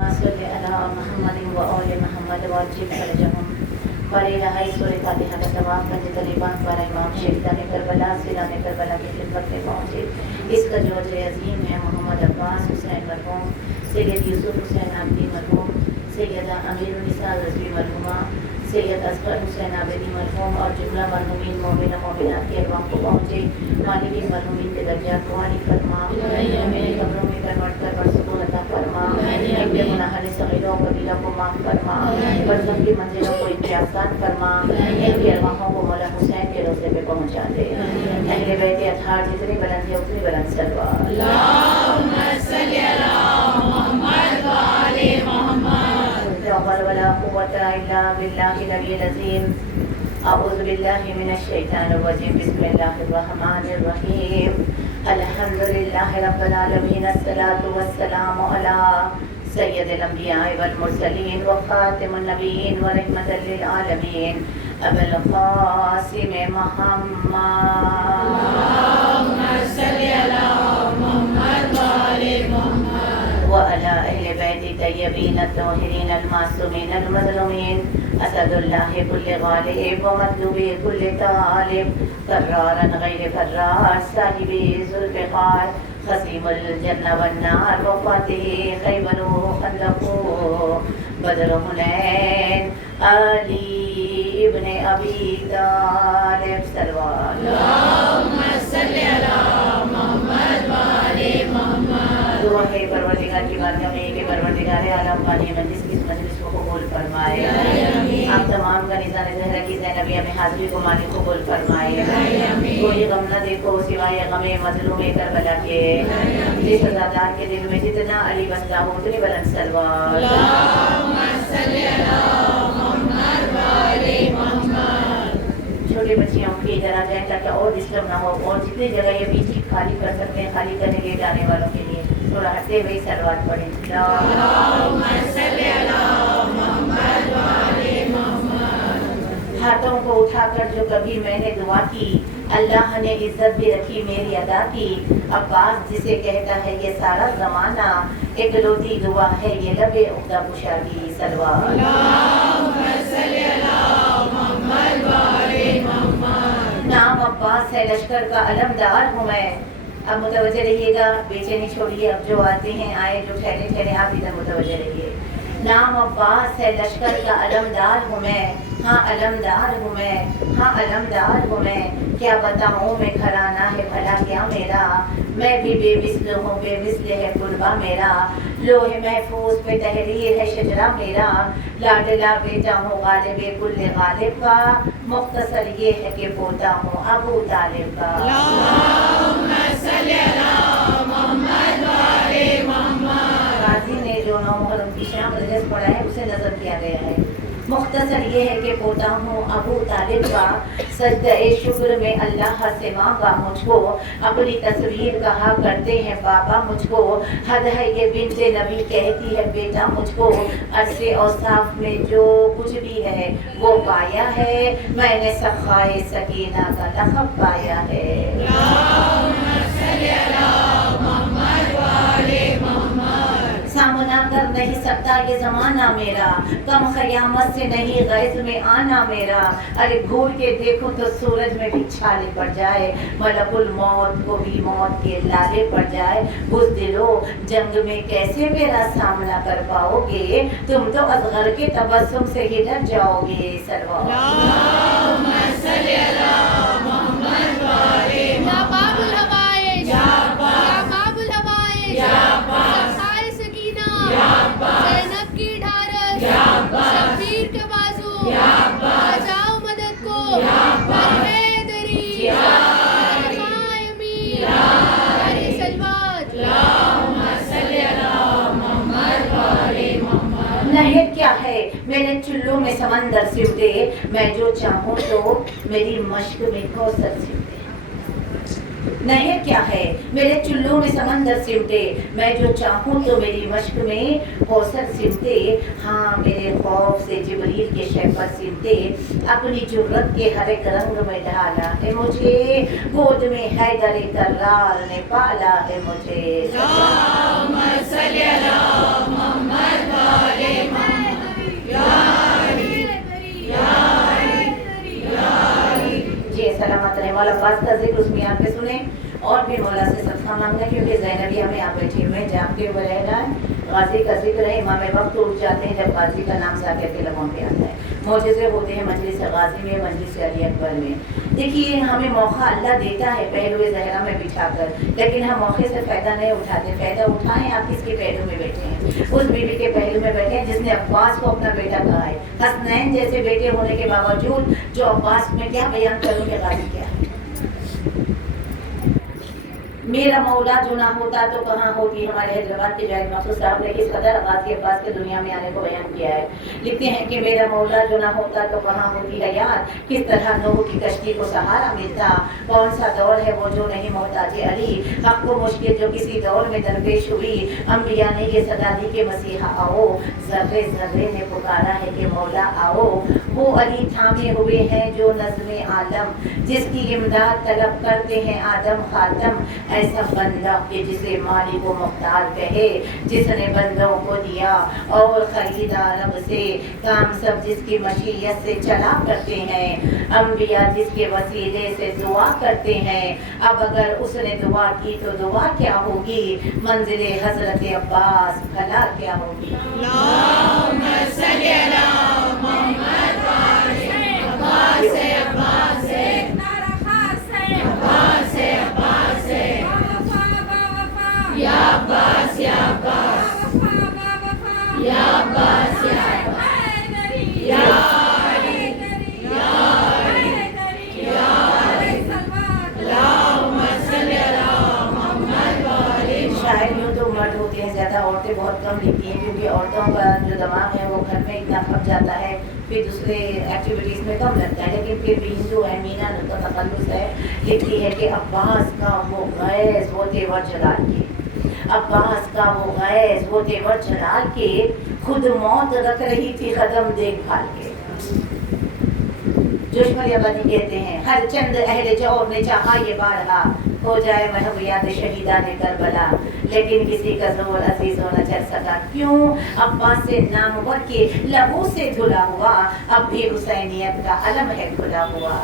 صلی علی محمد و آل محمد واجب فرجهم برے رہائی سورہ فاتحہ کا تمام کنج طالبان پر امام شہیدان کربلا سیلان کربلا کی خدمت میں پہنچے. اس کا جو اجر عظیم ہے محمد عباس حسین مرحوم، سید یوسف حسین عابدی مرحوم، سیدہ امیر النساء رضوی مرحومہ، سید اصغر حسین عابدی مرحوم اور جملہ مرحومین مومن مومنات کے ارواح کو پہنچے. مالک مرحومین کے درجات کو عالی فرما، میرے قبروں میں کنورٹ کر سکون عطا فرما، ان کے گناہان صغیرہ و کبیرہ کو معاف فرما، برزخ کی منزلوں کو امتیازات فرما، ان کے ارواحوں کو مولا حسین کے روضے پہ پہنچا دے. اہل بیت اطہار جتنی بلند ہے اتنی بلند صلوات. اللہم صلی علی محمد و آل محمد. لا حول ولا قوة الا باللہ العلی العظیم. اعوذ باللہ من الشیطان الرجیم. بسم اللہ الرحمن الرحیم. الحمد للہ رب العالمین. الصلاة والسلام علی سید الانبیاء والمرسلین وخاتم النبیین ورحمۃ للعالمین ابو القاسم محمد. اللہم صلی علی محمد وآل محمد وعلی اہل بیت طیبین الطاہرین المعصومین المظلومین. اسد اللہ کل غالب و مطلوب کل طالب، فرارا غیر فرار، صاحب ذوالفقار، خصیم الجنہ والنار، وفاتح خیبر و خندق و بدر و حنین، علی ابن ابی طالب. صلوات. اللہم صلی علی محمد وآل محمد. دعا ہے پروردگار کی بارگاہ میں کہ پروردگار عالم پانی مجلس کی اس مجلس کو قبول فرمائے. آپ تمام کا نظام زہرہ کی زینبیہ میں حاضری کو مالک قبول فرمائے. کوئی غم نہ دیکھو سوائے غم مظلوم کربلا کے. جس عزادار کے دل میں جتنا علی بستا ہو اتنی بلند صلوات. اللہم صلی علی محمد وآل محمد. چھوٹے بچیوں کی ادھر آ جائیں تاکہ اور ڈسٹرب نہ ہو، اور جتنی جگہ یہ بیچ خالی کر سکتے ہیں خالی کرنے کے جانے والوں کے لیے تھوڑا ہٹتے ہوئے صلوات پڑھیں. اللہم صلی علی محمد وآل محمد. ہاتھوں کو اٹھا کر جو کبھی میں نے دعا کی، اللہ نے عزت بھی رکھی میری ادا کی. عباس جسے کہتا ہے یہ سارا زمانہ، ایک لوتی دعا ہے یہ لب عقدہ کشادی. صلوات. اللہم صلی علی محمد وآل محمد. نام عباس ہے، لشکر کا علمدار ہوں میں. اب متوجہ رہیے گا، بے چینی چھوڑیے، اب جو آتے ہیں آئے، جو ٹھہرے ٹھہرے آپ ادھر متوجہ رہیے. نام عباس ہے، لشکر کا علمدار ہوں میں. ہاں علمدار ہوں میں، ہاں علمدار ہوں میں. کیا بتاؤں میں گھرانہ ہے بھلا کیا میرا، میں بھی بے مثل ہوں بے مثل ہے قربہ میرا. لوح محفوظ پہ تحریر ہے شجرہ میرا، لاڈلا بیٹا ہوں غالب کل غالب کا. مختصر یہ ہے کہ پوتا ہوں ابو طالب کا. اللہم صلی علی محمد وآل محمد. قاضی نے جو 9 محرم کی شام رجز پڑھا ہے اسے نظر کیا گیا ہے. مختصر یہ ہے کہ پوتا ہوں ابو طالب کا. سجدہ شکر میں اللہ سے مانگا مجھ کو، اپنی تصویر کہا کرتے ہیں بابا مجھ کو. حد ہے یہ بنت نبی کہتی ہے بیٹا مجھ کو. عرصے اوصاف میں جو کچھ بھی ہے وہ پایا ہے، میں نے سخائے سکینہ کا لقب پایا ہے. اللہم صلی علی محمد وآل محمد. سامنا کر نہیں سکتا یہ زمانہ میرا، کم قیامت سے نہیں غیظ میں آنا میرا. ارے گھور کے دیکھو تو سورج میں بھی چھالے پڑ جائے، ملک الموت کو بھی موت کے لالے پڑ جائے. بزدلو جنگ میں کیسے میرا سامنا کر پاؤ گے، تم تو اصغر کے تبسم سے ہی ڈر جاؤ گے. صلوات. اللہم صلی علی محمد وآل محمد. زینب کی ڈھارس، شبیر کے بازو، بچاؤ مدد کو، حیدری، قائمی، سلوات. اللہم صلی علی محمد وآل محمد. نہر کیا ہے میرے چلوں میں سمندر سمٹے، میں جو چاہوں تو میری مشق میں کوثر سمٹے. نہر کیا ہے میرے چلوں میں سمندر سمٹے، میں جو چاہوں تو میری مشق میں کوثر سمٹے. ہاں میرے خوف سے جبریل کے شہپر سمٹے، اپنی جرت کے ہر ایک رنگ میں ڈالا ہے مجھے، گود میں حیدر کرار نے پالا ہے مجھے. اللہم صلی علی محمد भी मौला से सदका मांगना, क्योंकि ज़ैनबी हमें यहाँ बैठे हुए हैं, जागते हुए रह रहा है। गाजी का जिक्र है, इमाम वक्त उठ जाते हैं जब गाजी का नाम ज़ाकिर के लबों पे आता है। मौजज़े होते हैं मजलिस गाजी में, मजलिस अली अकबर में। देखिए हमें मौका अल्लाह देता है पहलू ज़हरा में बिठाकर, लेकिन हम मौके से फ़ायदा नहीं उठाते। फ़ायदा उठाएं आप किसके पहलू में बैठे हैं? उस बीवी के पहलू में बैठे हैं जिसने अब्बास को अपना बेटा कहा है। हसनैन जैसे बेटे होने के बावजूद जो अब्बास में क्या बयान करूँ कि गाजी क्या है। मेरा मौला जो ना होता तो कहाँ होती। हमारे हैदराबाद के जाहिद मखसूस साहब ने किस कदर अब्बास के दुनिया में आने को बयान किया है। लिखते हैं कि मेरा मौला जो ना होता तो कहाँ होती हयात, किस तरह नूह की कश्ती को सहारा मिलता। कौन सा दौर है वो जो नहीं मोहताज अली, हक को मुश्किल जो किसी दौर में दरपेश हुई। अम्बिया ने ये सदा दी कि मसीहा आओ, ज़र्रे ज़र्रे ने पुकारा है कि मौला आओ। वो अली थामे हुए हैं जो नज़्मे आलम, जिसकी इमदाद तलब करते हैं आदम खातम। ऐसा बंदा कि जिसे मालिक व मुख्तार कहे, जिसने बंदों को दिया और खरीदा रब से। काम सब जिसकी मशीयत से चला करते हैं, अम्बिया जिसके वसीले से दुआ करते हैं। अब अगर उसने दुआ की तो दुआ क्या होगी, मंजिले हजरत अब्बास भला क्या होगी। शायद यूँ तो मर्द होते हैं ज़्यादा, औरतें बहुत कम लिखती हैं, क्योंकि औरतों का जो दिमाग है वो घर में इतना खप जाता है, फिर दूसरे एक्टिविटीज़ में कम लगता है। लेकिन फिर भी हिंदू है, मीना का तखल्लुस है, लिखती है कि अब्बास का वो गैस वो तेवर जलाल के, अब्बास का वो गैस वो तेवर जलाल के, खुद मौत रख रही थी कदम देखभाल के। जोशमरियाबादी कहते हैं हर चंद अहले जौर ने चाहा ये बारहा, हो जाए महब याद शहीदा ने करबला, लेकिन किसी का जोर अजीज हो न चल सका। क्यों? अब्बास से नामवर के लहू से धुला हुआ, अब भी हुसैनियत का अलम है खुला हुआ।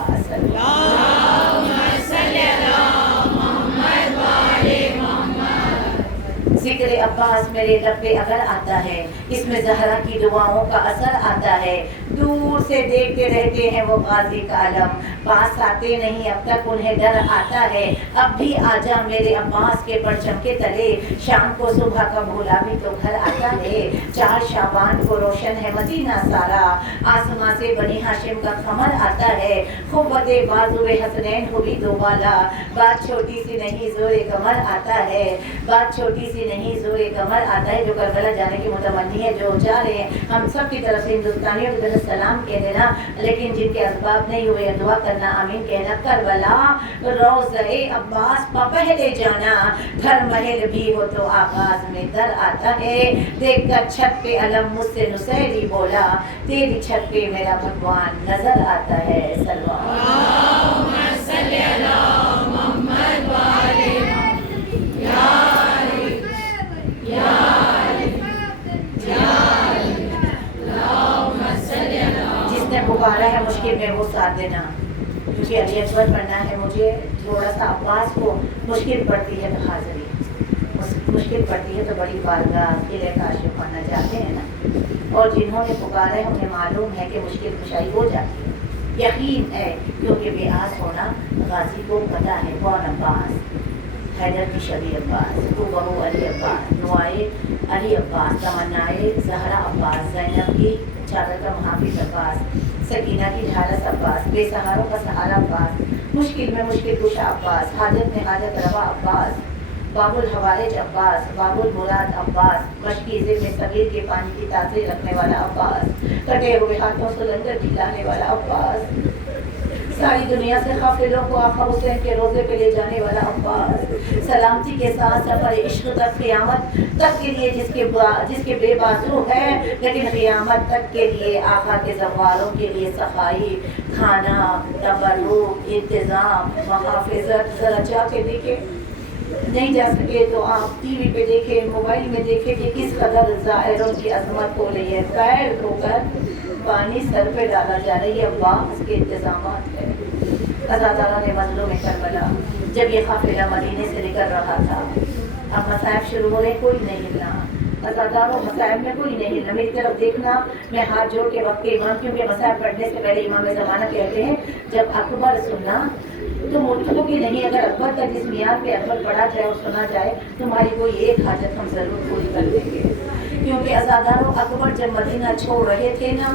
जिक्र अब्बास मेरे लब पे अगर आता है, इसमें ज़हरा की दुआओं का असर आता है। दूर से देखते रहते हैं वो गाजी का अलम, पास आते नहीं अब तक उन्हें डर आता है। अब भी आजा मेरे अब्बास के परचम के तले, शाम को सुबह का भूला भी तो घर आता है। 4 शाबान को रोशन है मदीना सारा, आसमां से बनी हाशिम का कमर आता है। खुब्बते बाजुए हसनैन हुई दोबाला, बात छोटी सी नहीं जोरे कमर आता है, बात छोटी सी नहीं जोरे कमर आता है। जो करबला जाने की मुतमन्नी है, जो जा रहे हैं, हम सब की तरफ से हिंदुस्तानियों की तरफ सलाम कह देना, लेकिन जिनके असबाब नहीं हुए दुआ करना आमीन कहना। करबला रोज़े अब्बास पर पहले जाना, घर महल भी हो तो आगाज में दर आता है। देखकर छत पे अलम मुझसे नुसैरी बोला, तेरी छत पे मेरा भगवान नजर आता है। जिसने पुकारा है मुश्किल में वो साथ देना, क्योंकि अली अकबर पढ़ना है मुझे, थोड़ा सा अब्बास को मुश्किल पड़ती है तो हाजिरी, मुश्किल पड़ती है तो बड़ी बारगाह किले काशिफ पढ़ना चाहते हैं ना। और जिन्होंने पुकारा है उन्हें मालूम है कि मुश्किल कुशाई हो जाती है, यकीन है, क्योंकि बेआस होना गाजी को पता है। कौन अब्बास? हैदर की शबी अब्बास, तो बहू अली अब्बास, नुआए अली अब्बास, तमन्नाए ज़हरा अब्बास, ज़ैनब की चादर का मुहाफिज अब्बास, सकीना की ढालस अब्बास, बेसहारों का सहारा अब्बास, मुश्किल में मुश्किल कुशा अब्बास, हाजत में हाजत रवा अब्बास, बाबुल हवारिज अब्बास, बाबुल मुराद अब्बास, मशकीज़े में सगीर के पानी की तासीर रखने वाला अब्बास, कटे हुए हाथों से लंगर खिलाने वाला अब्बास, सारी दुनिया से काफिलों को आका हुसैन के रोज़े पे ले जाने वाला अब्बास, सलामती के साथ सफर इश्क तक क़यामत तक के लिए जिसके बेबाजू है, लेकिन क़यामत तक के लिए आका के ज़वारों के लिए सफाई, खाना, तबर्रुक, इंतज़ाम, मुहाफ़िज़त। ज़रा जाके देखें, नहीं जा सके तो आप टीवी पे देखें, मोबाइल में देखें कि किस कदर ज़ाहिरों की अजमत हो रही है। पैर धोकर पानी सर पे डाला जा रही है, अब्बास के इंतजाम है। अज़ादारा ने मजलूम करबला जब ये काफिला मदीने से निकल रहा था। अब मसाइब शुरू हो गए, कोई नहीं हिलना, अज़ादारों मसाइब में कोई नहीं हिलना, मेरी तरफ देखना, मैं हाथ जोड़ के वक्त इमाम, क्योंकि मसाइब पढ़ने से पहले इमाम ज़माना कहते हैं जब अकबर सुनना तो मुल्कों की नहीं, अगर अकबर का जिस मियार पे अकबर पढ़ा जाए और सुना जाए तुम्हारी कोई एक हाजत हम ज़रूर पूरी कर देंगे। क्योंकि अज़ादारों अकबर जब मदीना छोड़ रहे थे ना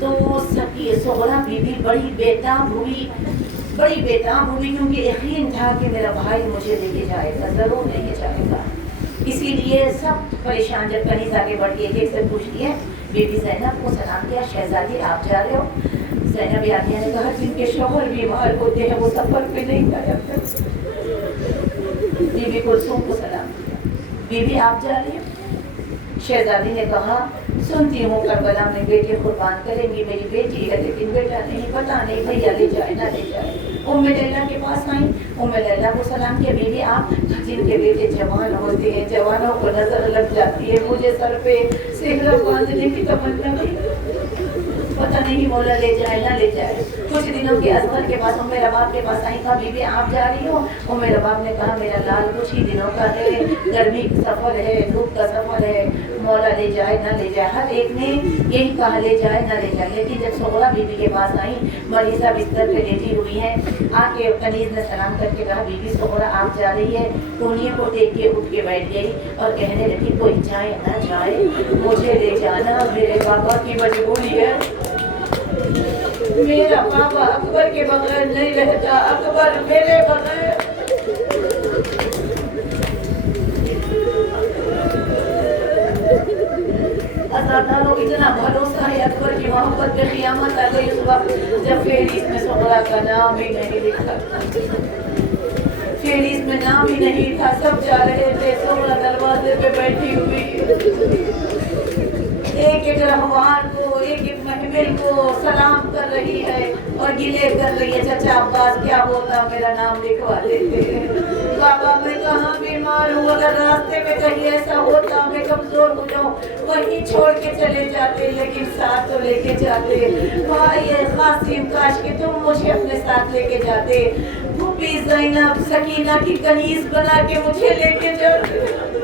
तो सकी सोहरा बीबी बड़ी बेताब हुई, क्योंकि यकीन था कि मेरा भाई मुझे लेके जाएगा, ज़रूर लेके जाएगा। इसीलिए सब परेशान। जब कनीज़ आगे बढ़ के एक से पूछती है, बीबी ज़ैनब को सलाम किया, शहजादी आप जा रहे हो? ज़ैनब आदिया ने कहा जिनके शौहर बीमार होते हैं वो सफ़र पे नहीं जाया करते। बीबी कुलसूम को सलाम किया, बीबी आप जा रही हो? शहजादी ने कहा सुनती हूँ करबला में बेटे कुर्बान करेंगी, मेरी बेटी है लेकिन बेटा नहीं, पता नहीं भैया ले जाए ना ले जाए। उम्मे लैला के पास आई, उम्मे लैला को सलाम किया, बीबी आप जिनके बेटे जवान होते हैं, जवानों को नजर लग जाती है, मुझे सर पे सेहरा बांधने की तमन्ना थी, पता नहीं मौला ले जाए ना ले जाए। कुछ दिनों के असगर के पास उम्मे रबाब के पास आई, कहा बीबी आप जा रही हो? उम्मे रबाब ने कहा मेरा लाल कुछ ही दिनों का है, गर्मी का सफर है, धूप का सफर है, मौला ले जाए ना ले जाए। हर एक ने यही कहा ले जाए ना ले जाए। लेकिन जब सोहरा बीबी के पास आई, मरीज़ा बिस्तर पे लेटी हुई है, आके कनीज़ ने सलाम करके कहा बीबी सोहरा आप जा रही है? कोनिए को देख के उठ के बैठ गई और कहने लगी कोई जाए ना जाए मुझे ले जाना, मेरे पापा की मजबूरी है, मेरा पापा अकबर के बगैर नहीं रहता, अकबर मेरे बगैर। अज़ादारों इतना भरोसा है अकबर की मोहब्बत पे, क़यामत आ गई उस वक्त जब फेरिस में सोहरा का नाम ही नहीं लिखा, फेरिस में नाम ही नहीं था, सब जा रहे थे, सोहरा दरवाजे पे बैठी हुई एक एक रहवान को, एक एक महमिल को सलाम कर रही है और गिले कर रही है, चाचा अब्बास क्या बोलता मेरा नाम लिखवा देते, बाबा मैं कहाँ बीमार हूँ, अगर रास्ते में कहीं ऐसा होता मैं कमजोर हो जाऊँ वहीं छोड़ के चले जाते, लेकिन साथ तो लेके जाते, भाई कासिम काश के तुम मुझे अपने साथ लेके जाते, फूफी ज़ैनब सकीना की कनीज़ बना के मुझे लेके जाते।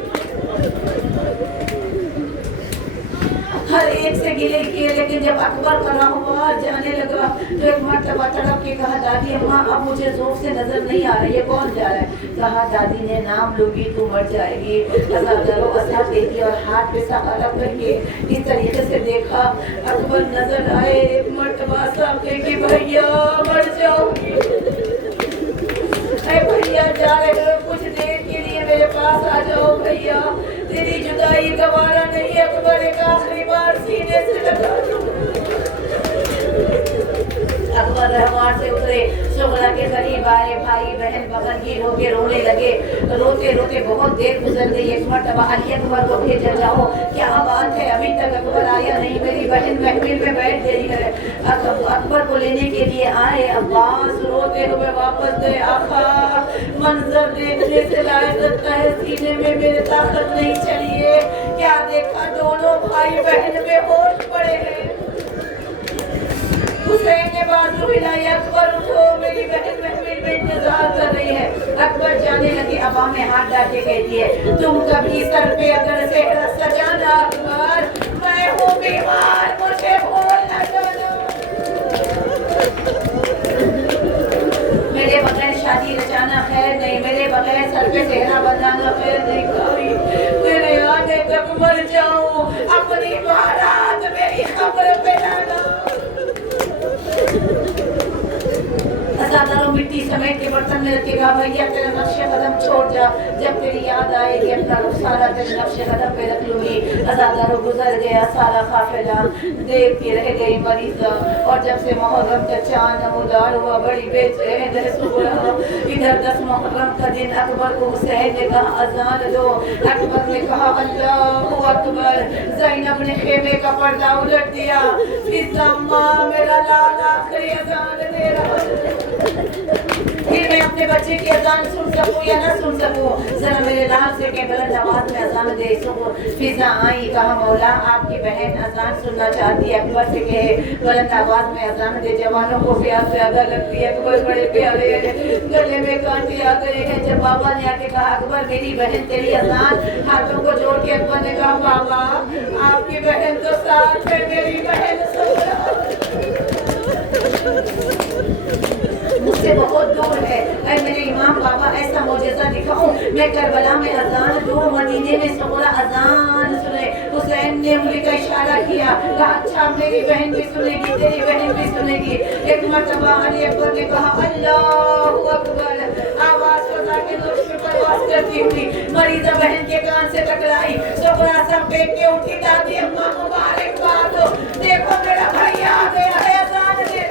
हर एक से गिले किए, लेकिन जब अकबर का रहवार जाने लगा तो एक मर्तबा तड़प के कहा दादी अम्मा अब मुझे ज़ोर से नजर नहीं आ रही है, कौन जा रहा है? कहा दादी ने नाम लूंगी तो मर जाएगी, अज़ादारों असर देखिए और हाथ पे सहारा रखिए। इस तरीके से देखा, अकबर नजर आए, एक मर्तबा साहब कि भैया मर जाऊंगी, भैया जा रहे हो कुछ देर के लिए मेरे पास आ जाओ भैया, तेरी जुदाई गवारा नहीं है, अकबर एक आखिरी बार सीने से लगा। अकबर रहवार से उतरे, सोहरा के करीब आए, भाई बहन बगलगी होके रोने लगे, रोते रोते बहुत देर गुजर गई। एक मर्तबा अली अकबर को भेजा जाओ, क्या बात है अभी तक अकबर आया नहीं, मेरी बहन महफिल में बैठ गई है। अकबर को लेने के लिए आए, अब्बास रोते हुए वापस गए, आका मंजर देखने से लायक लगता है, सीने में मेरे ताकत नहीं चली है, क्या देखा दोनों भाई बहन में होश पड़े हैं। हुसैन ने बाजू हिलाई, अकबर उठो मेरी बहन महफिल में इंतजार कर रही है। अकबर जाने लगे, अबा में हाथ डाल के कहती है तुम कभी सर पे अगर सेहरा सजाना अकबर, मैं हूँ बीमार मुझे भूल न जाना, मेरे बगैर शादी रचाना खैर नहीं, मेरे बगैर सर पे सेहरा बनाना खैर नहीं, मेरे आने तक मर जाऊं, अपनी बारात मेरी खबर पे लाना। अज़ादारों मिट्टी समेट के बर्तन में रखेगा, भैया तेरा नक्शे कदम छोड़ जा, जब तेरी याद आएगी अपना रुखसारा तेरे नक्शे कदम पे रख लूंगी। अज़ादारों गुजर गया सारा काफिला, देख के रह गई मरीज़ा, और जब से मुहर्रम का चांद नमूदार हुआ बड़ी बेचैन है सुबह। इधर 10 मुहर्रम का दिन अकबर को हुसैन ने कहा अजान दो, अकबर ने कहा अल्लाहु अकबर, ज़ैनब ने खेमे का पर्दा उलट दिया, फिर मेरा लाल आखिरी अजान दे रहा, फिर मैं अपने बच्चे की अजान सुन सकूं या ना सुन सकूं, जरा मेरे लाल से के बुलंद आवाज में अजान दे सकूं। फिजा आई, कहा मौला आपकी बहन अजान सुनना चाहती है, अकबर से कहे बुलंद आवाज में अजान दे। जवानों को प्यास ज्यादा लगती है, अकबर बड़े प्यारे हैं, गले में कांटे आ गए हैं। जब बाबा ने आके कहा अकबर मेरी बहन तेरी अजान, हाथों को जोड़ के अकबर ने कहा बाबा आपकी बहन तो साथ है, मेरी बहन मुझसे बहुत दूर है। ऐ मेरे इमाम बाबा ऐसा मौजज़ा दिखाऊं, मैं करबला में अजान दूं, मदीने में सुगरा अजान सुने। हुसैन ने उंगली का इशारा किया, कहा अच्छा मेरी बहन भी सुनेगी, तेरी बहन भी सुनेगी। एक मर्तबा अली अकबर ने कहा अल्लाहु अकबर, आवाज फजा के दोष में परवास करती हुई मरीजा बहन के कान से टकराई। सुगरा सब फेंक के उठी, दादी अम्मा मुबारकबाद हो, देखो मेरा भैया आ गया है अजान दे।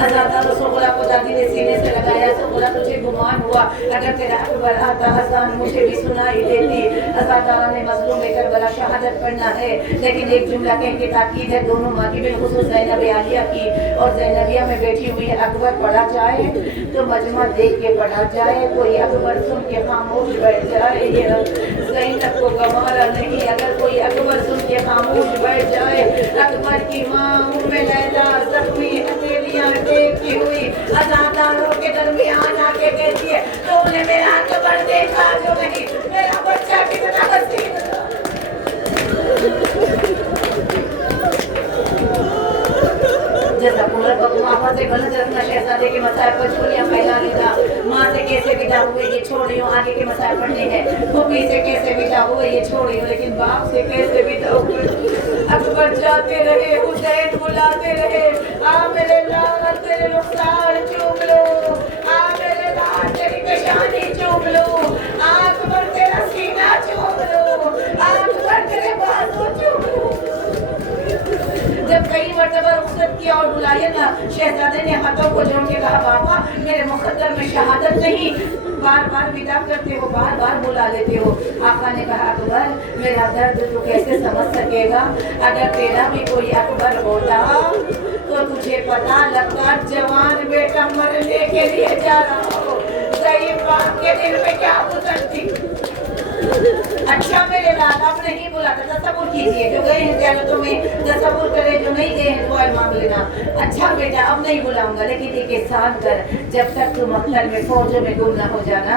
अज़ादा सुगरा को दादी ने सीने से लगाया। सुगरा तुझे गुमान हुआ अगर तेरा अकबर आता अजान मुझे भी सुनाई देती। अज़ादा ने मजलूम करबला शहादत पढ़ना है, लेकिन एक जुमला कह के ताकीद है दोनों माँ की, बिलखुसूस ज़ैनब आलिया की। और ज़ैनबिया में बैठी हुई है, अकबर पढ़ा जाए तो मजमा देख के पढ़ा जाए, कोई अकबर सुन के खामोश बैठ जाए। ये ज़ैनब को गवारा नहीं, अगर कोई अकबर सुन के खामोश बैठ जाए। अकबर की माँ उम्मे लैला ज़ख्मी हथेलियाँ देखती हुई अज़ादारों के दरमियान आके कहती है तुमने मेरा अकबर देखा जो नहीं, मेरा बच्चा कितना हसीन था। जैसा पूरा बकवास से गलत रखना, शहजादे के मसाइल पर छुरियां फैला लेना। माँ से कैसे विदा हुए ये छोड़ियो, आगे के मसाइल पढ़ने हैं। फूफी से कैसे विदा हुए ये छोड़ियो, लेकिन बाप से कैसे विदा हुए। अकबर जाते रहे, हुसैन बुलाते रहे, आ मेरे लाल तेरे रुखसार चूम लो, आ मेरे लाल तेरी पेशानी चूम लो, आ अकबर तेरा सीना चूम लो, आ अकबर तेरे बाजू चूम लो। जब कई मर्तबा रुखसत किया और बुलाया ना, शहजादे ने हाथों को जोड़ के कहा बाबा मेरे मुकद्दर में शहादत नहीं, बार बार विदा करते हो, बार बार बुला लेते हो। आका ने कहा अकबर मेरा दर्द तू कैसे समझ सकेगा, अगर तेरा भी कोई अकबर होता तो तुझे पता लगता जवान बेटा मरने के लिए जा रहा हो, सही बात के दिल में क्या गुजरती। अच्छा मेरे लाल आप नहीं बुलाता, तसव्वुर कीजिए, जो गए हैं ज़ियारतों में तसव्वुर करे, जो नहीं गए हैं दुआ मांग लेना। अच्छा बेटा अब नहीं बुलाऊंगा, लेकिन एक एहसान कर, जब तक तू मक्तल में फौजों में गुम ना हो जाना,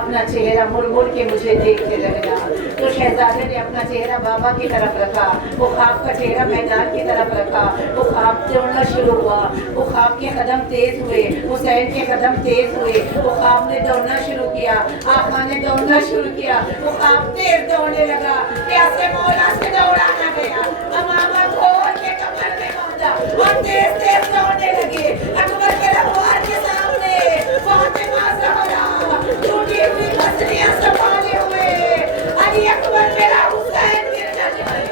अपना चेहरा मुड़ मुड़ के मुझे देखते रहना। तो शहजादे ने अपना चेहरा बाबा की तरफ रखा, वो ख्वाब का चेहरा मैदान की तरफ रखा, वो ख्वाब दौड़ना शुरू हुआ, वो ख्वाब के कदम तेज हुए, हुसैन के कदम तेज हुए, वो ख्वाब ने दौड़ना शुरू किया, आका ने दौड़ना शुरू किया, वो ख्वाब तेज दौड़ने लगा, प्यासे मौला से दौड़ाना गया, अमामा खोल के कमर में बांधा और तेज तेज दौड़ने लगे। अकबर के रखवार के सामने फातिमा ज़हरा टूटी हुई मछलियां संभाले हुए, अली अकबर मेरा हुसैन गिर न जाए।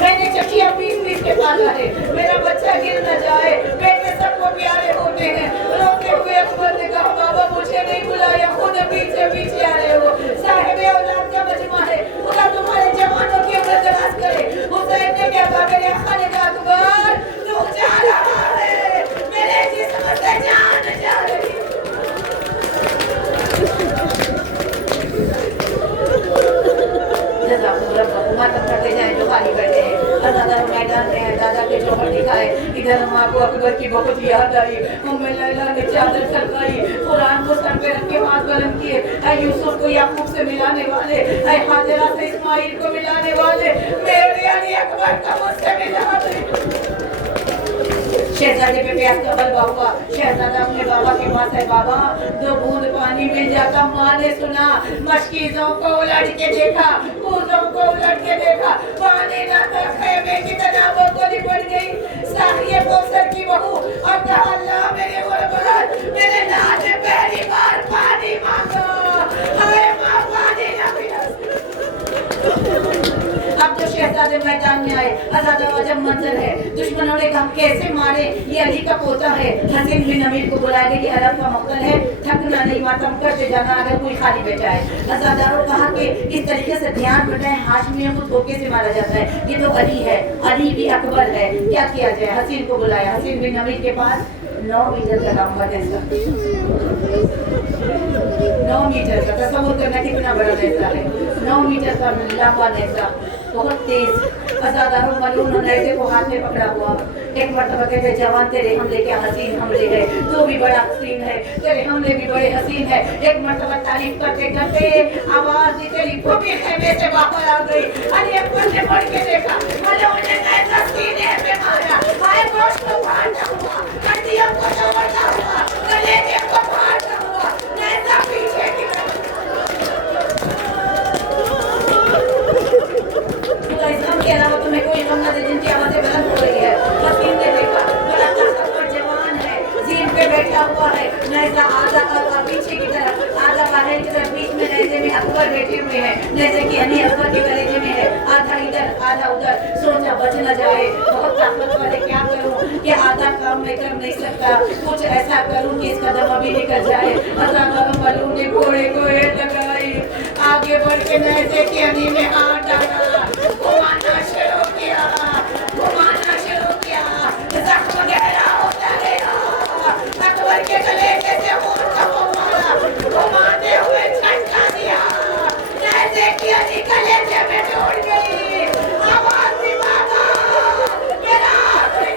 मैंने चकिया पीस के पाला है, मेरा बच्चा गिर न जाए, बेटे सबको प्यारे होते हैं। रोते हुए अकबर ने कहा बाबा मुझे नहीं बुलाया, खुद पीछे पीछे आ रहे हो, साहिबे औलाद का मजमा है, खुदा तुम्हारे जवानों की उम्र दराज करे। हुसैन ने क्या कहा, मेरे आका ने कहा अकबर तू जा रहा है, मेरे जिस्म से जान जा रही। हुकूमत करते जाए जो खाली बैठे हैं, अज़ादा मैदान में है, दादा के जौहर दिखाए। इधर माँ को अकबर की बहुत याद आई, उम्मे लैला ने चादर सरकाई, कुरान को सर पे रख के हाथ बुलंद किए, ऐ यूसुफ को याकूब से मिलाने वाले, ऐ हाजिरा से इस्माइल को मिलाने वाले, मेरे अली अकबर का मुझसे मिला दे। शहजादे पे प्यास का बलवा हुआ, शहजादा अपने बाबा के पास है, बाबा 2 बूंद पानी मिल जाता। माँ ने सुना, मशकीज़ों को उलट के देखा, कूदों को उलट के देखा, पानी ना था, खेमे की तनावों को लिपट गई साहिए कौसर की बहू और कहा अल्लाह मेरे गुरबत मेरे लाल ने पहली बार पानी मांगा, हाय माँ पानी ना मिला। अब तो शहजादे मैदान में आए, अज़ादा अजब मंजर है, दुश्मनों ने कहा कैसे मारे, ये अली का पोता है। हसीन बिन अमीर को बुलाया गया, ये अरब का मक्तल है, थकना नहीं, मातम करते जाना अगर कोई खाली बैठा है। अज़ादारों कहा कि इस तरीके से ध्यान बटाएं, हाशमियों को धोखे से मारा जाता है, ये तो अली है, अली भी अकबर है, क्या किया जाए। हसीन को बुलाया, हसीन बिन अमीर के पास 9 मीटर का लंबा नेज़ा, 9 मीटर का, तस्वीर करना कितना बड़ा नेज़ा है, 9 मीटर का लंबा नेज़ा, बहुत तेज। अज़ादारों मलून नेज़े को हाथ में पकड़ा हुआ। एक मरतबा कहते जवान तेरे हमले क्या हसीन हमले है, तो भी बड़ा हसीन है, तेरे हमले भी बड़े हसीन है। एक मरतबा तारीफ करते करते आवाज निकली, फूटी खेमे से बाहर आ गई। अली अकबर ने बढ़ के देखा, मलून ने नेज़ा सीने पे मारा, आए गोश्त को फाड़ा हुआ, हड्डियों को तोड़ता हुआ, कलेजे को फाड़ता हुआ, नेज़ा पीछे की तरफ। इस्लाम के अलावा तुम्हें कोई गम न दे जिनकी आवाज़ें बुलंद हो रही है। हसीन ने देखा, बड़ा ताकतवर जवान है, जीन पे बैठा हुआ है, नेज़ा आधा पीछे की तरफ, आधा बाहर की तरफ, बीच में नेज़े में अकबर बैठे हुए हैं, नेज़े की अनी अकबर के कलेजे में है, आधा इधर आधा उधर। सोचा बच न जाए, बहुत ताकतवर है, क्या करूं कि आधा काम मैं कर नहीं सकता, कुछ ऐसा करूं कि इसका दम अभी निकल जाए। अज़ादारों मलून ने घोड़े को हेट लगाई, आगे बढ़ के नेज़े की अनी में हाथ डाला, घुमाना शुरू किया, घुमाना शुरू किया, जख्म गहरा होता गया, अकबर के कलेजे से खून का फव्वारा घुमाते हुए झटका दिया, नेज़े की अनी कलेजे में टूट गई। आवाज भी मांगा, मेरा आखिरी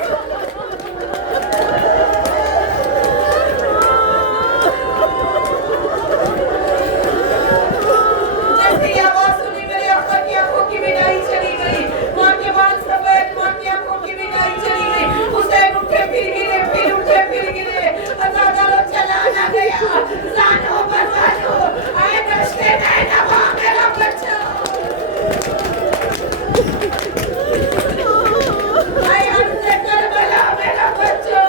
जैसी आवाज सुनी, मेरे अब्बा की आंखों की बिनाई चली गई, माँ के बाल सफेद, माँ की आंखों की बिनाई चली गई। हुसैन उठे फिर गिरे, फिर उठे फिर गिरे, अज़ादारों चला न गया, जानो बचानो, आए दश्ते नैनवा मेरा बच्चा, आए अर्ज़े करबला मेरा बच्चा।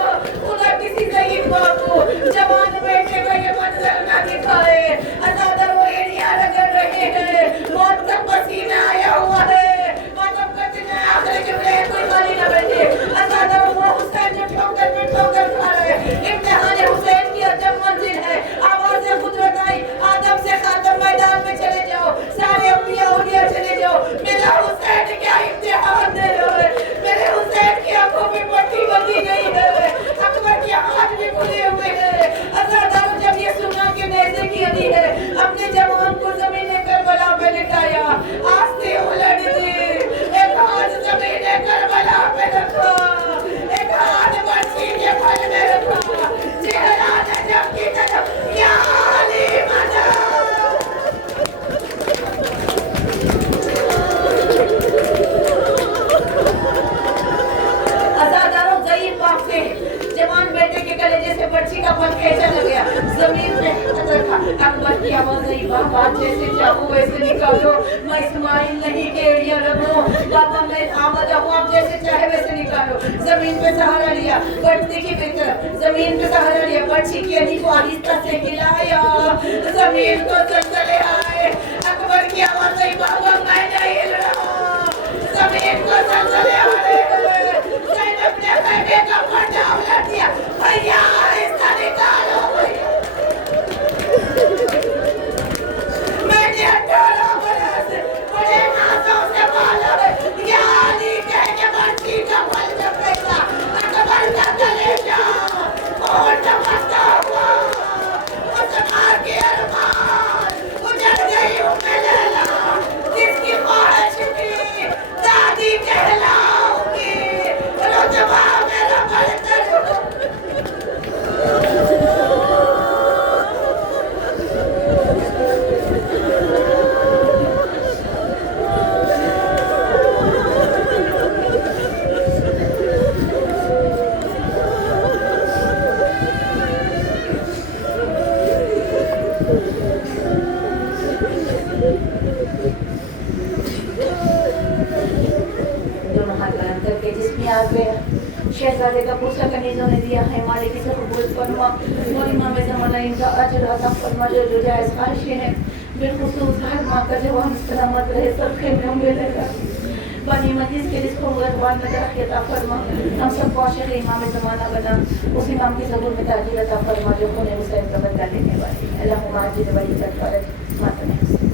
खुदा किसी ज़ईफ़ माँ को जवान बेटे को ये मंज़र न दिखाए। अज़ादारों एड़ियाँ रगड़ रहे हैं, मौत का पसीना आया हुआ है, मातम करते जाए, आखिरी जुमले कोई खाली न बैठे। अज़ादारों वो हुसैन जो ठोकर पे ठोकर खा रहे हैं, इम्तिहान हुसैन की अजब मंजिल है। आवाज़ कुदरत आई, आदम से खातम मैदान में चले जाओ, सारे अंबिया औलिया चले जाओ, मेरा हुसैन क्या इम्तिहान दे रहा है, मेरे हुसैन की आंखों में पट्टी बंधी नहीं है, अकबर के हाथ भी खुले हुए हैं। अज़ादारों जब ये सुना कि नेज़े की अली है, अपने जवान को ज़मीन करबला पे लिटाया, आस्ते उलट दी, एक हाथ ज़मीन करबला पे रखा, एक हाथ बरसी के फल में रखा, चेहरा नजब की तरफ, या अली मदद। अज़ादारों ज़ईफ़ बाप से जवान बेटे के कलेजे से बच्ची का फल खींचा लग गया, जमीन में हाथ रखा। अकबर की आवाज़ आई, बाप जैसे चाहो वैसे निकालो, मैं इस्माइल नहीं के एड़ियाँ रखो, बाबा मैं आमद हूँ, आप जैसे चाहे वैसे निकालो। जमीन पे सहारा लिया, बढ़ती की बेहतर, जमीन पे सहारा लिया, बच्ची की अली को आहिस्ता से हिलाया, जमीन को जलजले आए। अकबर की आवाज़ आई, बाबा मैं नहीं हिल रहा, जमीन को जलजले आए। ज़ैनब ने खैमे का पर्दा उलट दिया, भैया आहिस्ता निकालो भैया। मैंने 18 बरस बड़े नाज़ों से पाला है, या अली कह के बच्ची का फल जब देखा, अकबर का कलेजा और चमकता हुआ, उसमार के अरमान उजड़ गई उम्मे लैला, जिसकी ख्वाहिश थी दादी कहलाऊंगी, रुतबा मेरा बढ़ता शहजादे का पूछा कनीज़ों ने दिया है, मालिक से कबूल फरमा, मोलिमा में ज़माना इनका अजर अता फरमा, जो जायज़ ख्वाहिशें हैं, बिलखुसूस हर माँ का जवान सलामत रहे, सब खेल में होंगे रहेगा। بنی مجلس کے رزق و رغبان میں ترقی عطا فرما. ہم سب کو عاشق امام زمانہ بنا. اس امام کی ظہور میں تاجر عطا فرما جو خون حسین کا بدلہ لینے والی. اللہم عاجل ولی فرج ماتم حسین.